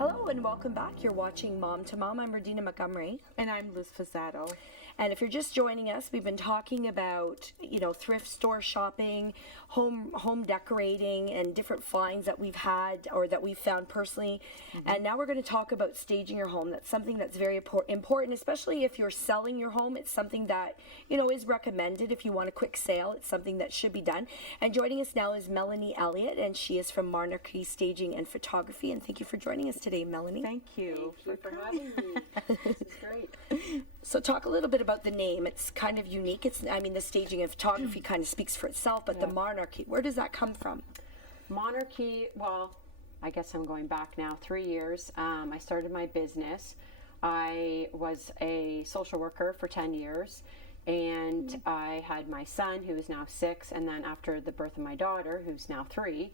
Hello and welcome back. You're watching Mom to Mom. I'm Radina Montgomery. And I'm Liz Fazzato. And if you're just joining us, we've been talking about, thrift store shopping, home decorating, and different finds that we've had or that we've found personally. And now we're going to talk about staging your home. That's something that's very important, especially if you're selling your home. It's something that, is recommended if you want a quick sale. It's something that should be done. And joining us now is Melanie Elliott, and she is from Monarchy Staging and Photography. And thank you for joining us today, Melanie. Thank you for having me. This is great. So talk a little bit about the name. It's kind of unique. The staging and photography kind of speaks for itself, but the Monarchy, where does that come from? Monarchy, well, I guess I'm going back now 3 years. I started my business. I was a social worker for 10 years, and I had my son, who is now 6, and then after the birth of my daughter, who's now 3,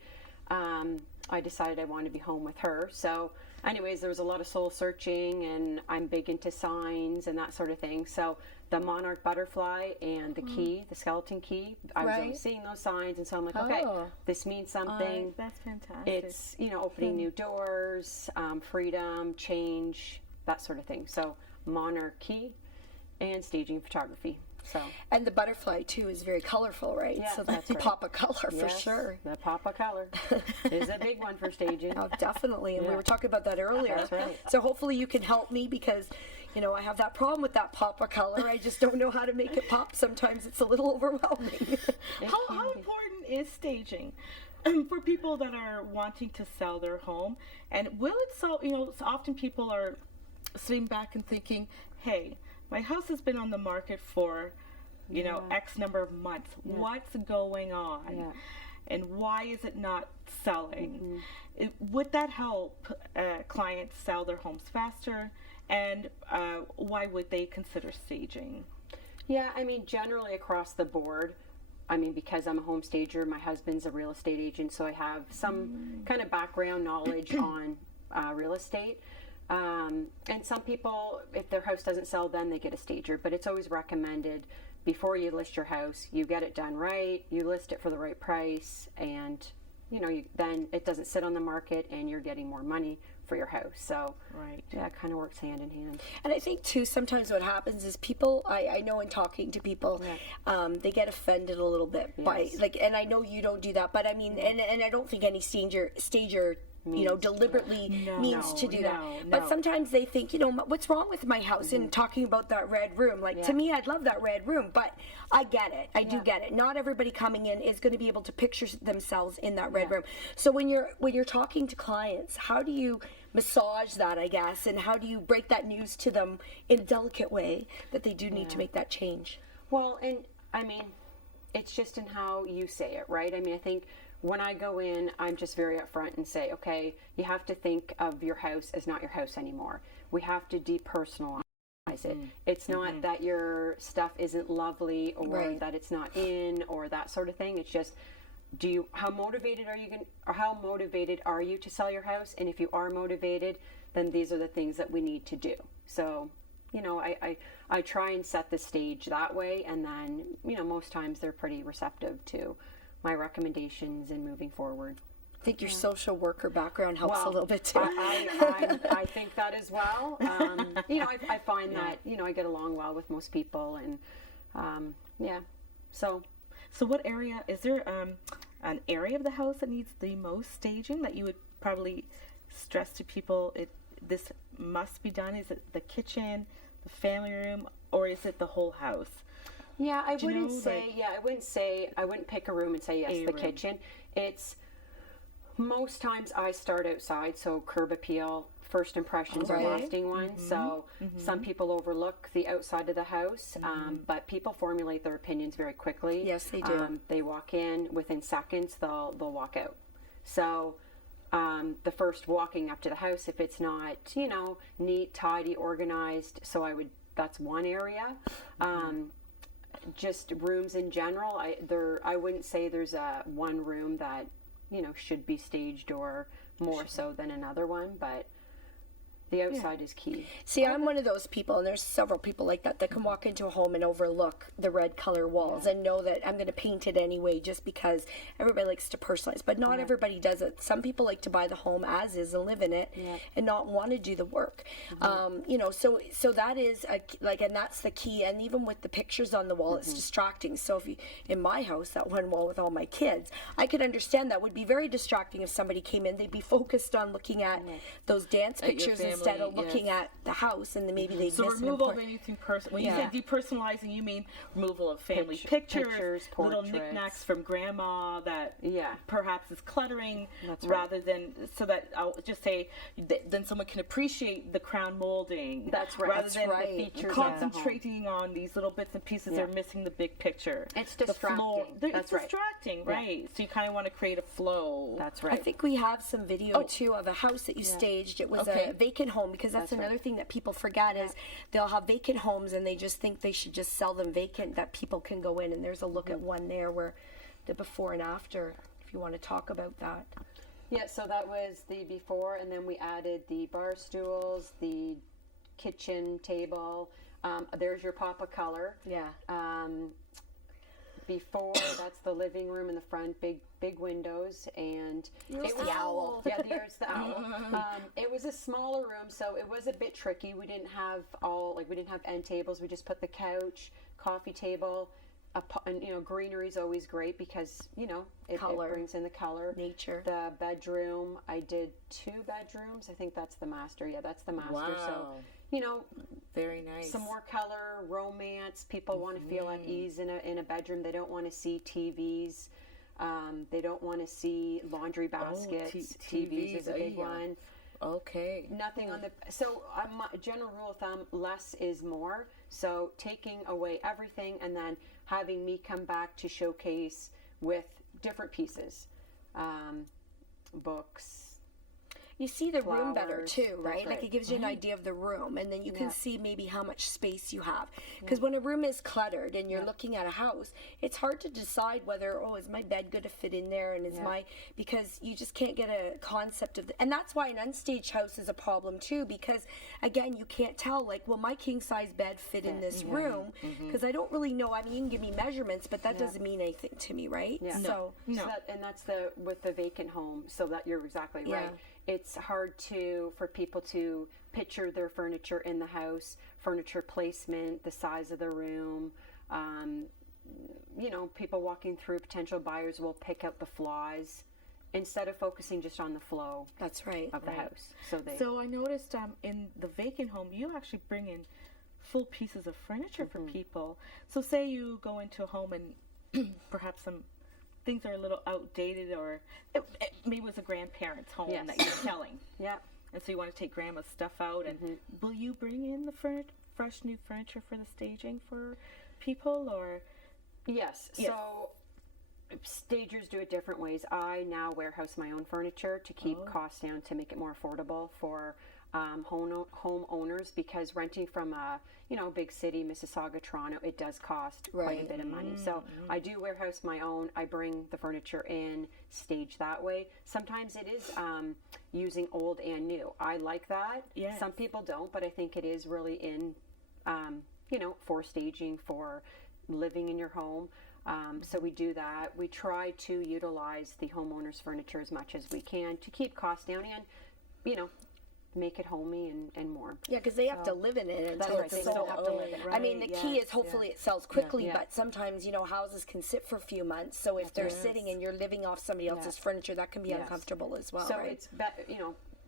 I decided I wanted to be home with her. So anyways, there was a lot of soul searching, and I'm big into signs and that sort of thing. So the monarch butterfly and the key, the skeleton key, I was always seeing those signs, and so I'm like, okay, this means something. That's fantastic. It's, opening new doors, freedom, change, that sort of thing. So monarchy and staging photography. So. And the butterfly too is very colorful, right? Yeah, so that's right. pop of color for sure. The pop of color is a big one for staging. Oh, definitely, and we were talking about that earlier. That's right. So hopefully you can help me because, I have that problem with that pop of color. I just don't know how to make it pop. Sometimes it's a little overwhelming. How important is staging for people that are wanting to sell their home? And will it sell? So often people are sitting back and thinking, hey, my house has been on the market for, X number of months. What's going on? Yeah. And why is it not selling? Would that help clients sell their homes faster? And why would they consider staging? Yeah, generally across the board, because I'm a home stager, my husband's a real estate agent, so I have some kind of background knowledge on real estate. And some people, if their house doesn't sell, then they get a stager, but it's always recommended before you list your house, you get it done right, you list it for the right price, and then it doesn't sit on the market and you're getting more money for your house. So yeah, it kind of works hand in hand. And I think too, sometimes what happens is people, I know in talking to people, they get offended a little bit by and I know you don't do that, but and I don't think any stager deliberately means to do that. But sometimes they think, what's wrong with my house? And talking about that red room, to me, I'd love that red room, but I get it. I do get it. Not everybody coming in is going to be able to picture themselves in that red room. So when you're talking to clients, how do you massage that, I guess, and how do you break that news to them in a delicate way that they do need to make that change? Well, and it's just in how you say it, right? I think when I go in, I'm just very upfront and say, okay, you have to think of your house as not your house anymore. We have to depersonalize it. It's not that your stuff isn't lovely or that it's not in or that sort of thing. It's just, how motivated are you to sell your house? And if you are motivated, then these are the things that we need to do. So, I try and set the stage that way, and then, most times they're pretty receptive to my recommendations and moving forward. I think your social worker background helps a little bit too. I think that as well. I find that I get along well with most people, and So what area is there? An area of the house that needs the most staging that you would probably stress to people? This must be done. Is it the kitchen, the family room, or is it the whole house? Yeah, I wouldn't pick a room and say yes, the kitchen. It's most times I start outside, so curb appeal, first impressions are lasting ones. So some people overlook the outside of the house, but people formulate their opinions very quickly. Yes, they do. They walk in, within seconds they'll walk out. So the first walking up to the house, if it's not, neat, tidy, organized, that's one area. Just rooms in general, I wouldn't say there's one room that should be staged or more so than another one, but The outside is key. See, I'm one of those people, and there's several people like that can walk into a home and overlook the red color walls and know that I'm going to paint it anyway just because everybody likes to personalize. But not everybody does it. Some people like to buy the home as is and live in it and not want to do the work. You know, so that is and that's the key. And even with the pictures on the wall, it's distracting. So if you, in my house, that one wall with all my kids, I could understand that would be very distracting if somebody came in. They'd be focused on looking at those dance pictures instead of looking at the house, and then maybe they'd So miss removal of anything personal. When you say depersonalizing, you mean removal of family pictures, little portraits. knickknacks from grandma that Yeah. perhaps is cluttering, That's rather than, so that I'll just say, then someone can appreciate the crown molding. That's right. Rather That's than right. The features of the home. concentrating on these little bits and pieces, they're missing the big picture. It's The floor, distracting. That's it's right. distracting, right? So you kind of want to create a flow. That's I right. think we have some video too of a house that you staged. It was Okay. a vacant home, because that's right. another thing that people forget is they'll have vacant homes and they just think they should just sell them vacant, that people can go in, and there's a look at one there where the before and after, if you want to talk about that. Yeah, so that was the before, and then we added the bar stools, the kitchen table. There's your pop of color. Yeah. Before, that's the living room in the front, big windows, and There's it was the owl. Yeah, there's the owl. It was a smaller room, so it was a bit tricky. We didn't have we didn't have end tables. We just put the couch, coffee table, and greenery's always great because it Color. brings in the color. Nature. The bedroom, I did 2 bedrooms. I think that's the master. Yeah, that's the master. So Very nice. some more color, romance. People want to feel at ease in a bedroom. They don't want to see TVs. They don't want to see laundry baskets. TVs is a big one. Okay. Nothing on the. So my general rule of thumb: less is more. So taking away everything and then having me come back to showcase with different pieces, books. You see the room better Flowers. too, right? That's Like right. it gives you an idea of the room, and then you can see maybe how much space you have. Because Mm. when a room is cluttered and you're looking at a house, it's hard to decide whether, is my bed going to fit in there, and because you just can't get a concept of and that's why an unstaged house is a problem too, because again, you can't tell, like, will my king size bed fit in this room? Because I don't really know. I mean, you can give me measurements, but that doesn't mean anything to me, right? Yeah. So, So that's with the vacant home. So that you're exactly right. Yeah. It's hard for people to picture their furniture in the house, furniture placement, the size of the room. People walking through, potential buyers will pick out the flaws instead of focusing just on the flow that's right. of the house. So I noticed in the vacant home, you actually bring in full pieces of furniture for people. So say you go into a home and perhaps some things are a little outdated, or maybe it was a grandparent's home Yes. that you're selling. Yeah. And so you want to take grandma's stuff out, and will you bring in the fresh new furniture for the staging for people, or? Yes. Yes. So stagers do it different ways. I now warehouse my own furniture to keep costs down, to make it more affordable for home owners, because renting from a big city, Mississauga, Toronto, it does cost quite a Right. bit of money. So I do warehouse my own. I bring the furniture in, stage that way. Sometimes it is using old and new. I like that. Yes. Some people don't, but I think it is really in for staging, for living in your home. So we do that. We try to utilize the homeowner's furniture as much as we can to keep costs down and, make it homey and warm. Yeah, because they have to live in it That's until right, it's they sold. still have to live in it. I mean, the key is hopefully it sells quickly, Yeah. but sometimes, houses can sit for a few months. So if they're sitting and you're living off somebody else's furniture, that can be uncomfortable as well, So right? it's,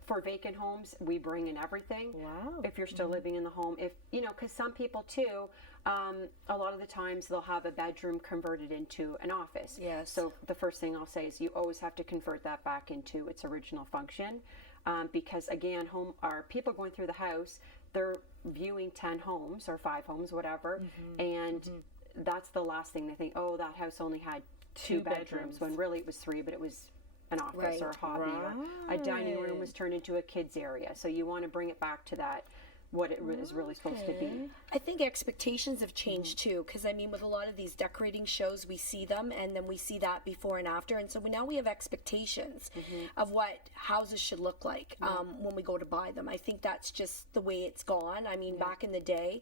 for vacant homes, we bring in everything. Wow. If you're still living in the home, because some people too, a lot of the times they'll have a bedroom converted into an office. Yes. So the first thing I'll say is you always have to convert that back into its original function, because again, people going through the house, they're viewing 10 homes or 5 homes, whatever, and that's the last thing they think. Oh, that house only had 2 bedrooms, when really it was 3, but it was an office or a hobby, or a dining room was turned into a kids area. So you want to bring it back to that what it is really supposed to be. I think expectations have changed too, because I mean, with a lot of these decorating shows, we see them, and then we see that before and after, and so now we have expectations of what houses should look like when we go to buy them. I think that's just the way it's gone. I mean, back in the day,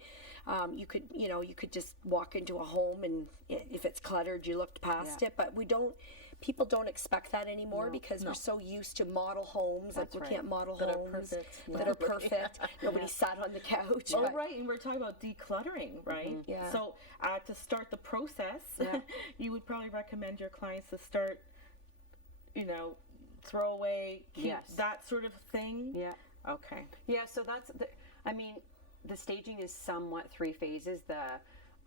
you could just walk into a home, and if it's cluttered, you looked past it, but we don't. People don't expect that anymore because we're so used to model homes. That's like we right. can't model That are homes perfect. that are perfect. Nobody sat on the couch. Oh, but- right, and we're talking about decluttering, right? Yeah. So to start the process, Yeah. you would probably recommend your clients to start, throw away, keep Yes. that sort of thing. Yeah. Okay. Yeah, so that's the staging is somewhat 3 phases.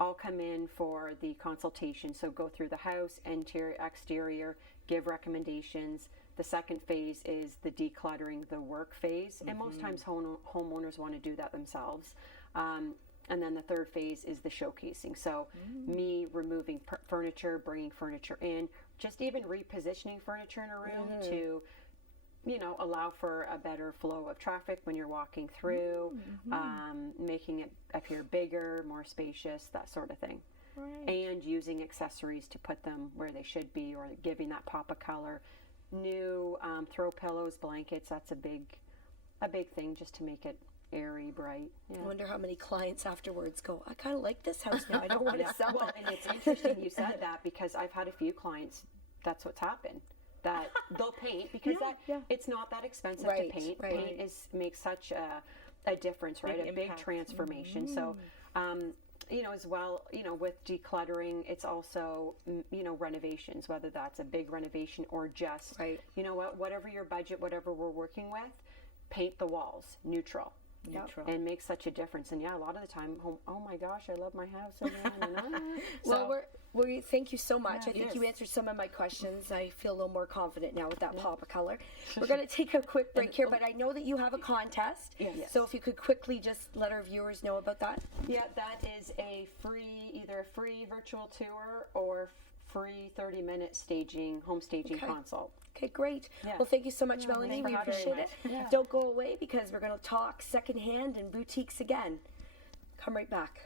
I'll come in for the consultation, so go through the house, interior, exterior, give recommendations. The second phase is the decluttering, the work phase, and most times homeowners want to do that themselves. And then the third phase is the showcasing. So me removing furniture, bringing furniture in, just even repositioning furniture in a room to allow for a better flow of traffic when you're walking through, making it appear bigger, more spacious, that sort of thing. Right. And using accessories to put them where they should be, or giving that pop of color. New throw pillows, blankets, that's a big thing, just to make it airy, bright. I Yeah. wonder how many clients afterwards go, I kind of like this house now. I don't want to sell Well, it. and it's interesting you said that, because I've had a few clients, that's what's happened. That they'll paint because it's not that expensive Right, to paint. right. Paint makes such a difference, right? Big A big impact. transformation. So, as well, with decluttering, it's also, renovations, whether that's a big renovation or just, Right. whatever your budget, whatever we're working with, paint the walls neutral. Neutral. And makes such a difference. And a lot of the time, oh my gosh, I love my house again. Well, we thank you so much. I think yes. you answered some of my questions. I feel a little more confident now with that pop of color. We're going to take a quick break here, but I know that you have a contest. Yes. So if you could quickly just let our viewers know about that. Yeah, that is either a free virtual tour or free 30-minute home staging Okay. consult. Okay, great. Yeah. Well, thank you so much, Melanie. thanks for We having appreciate me. it. Yeah. Don't go away because we're going to talk secondhand and boutiques again. Come right back.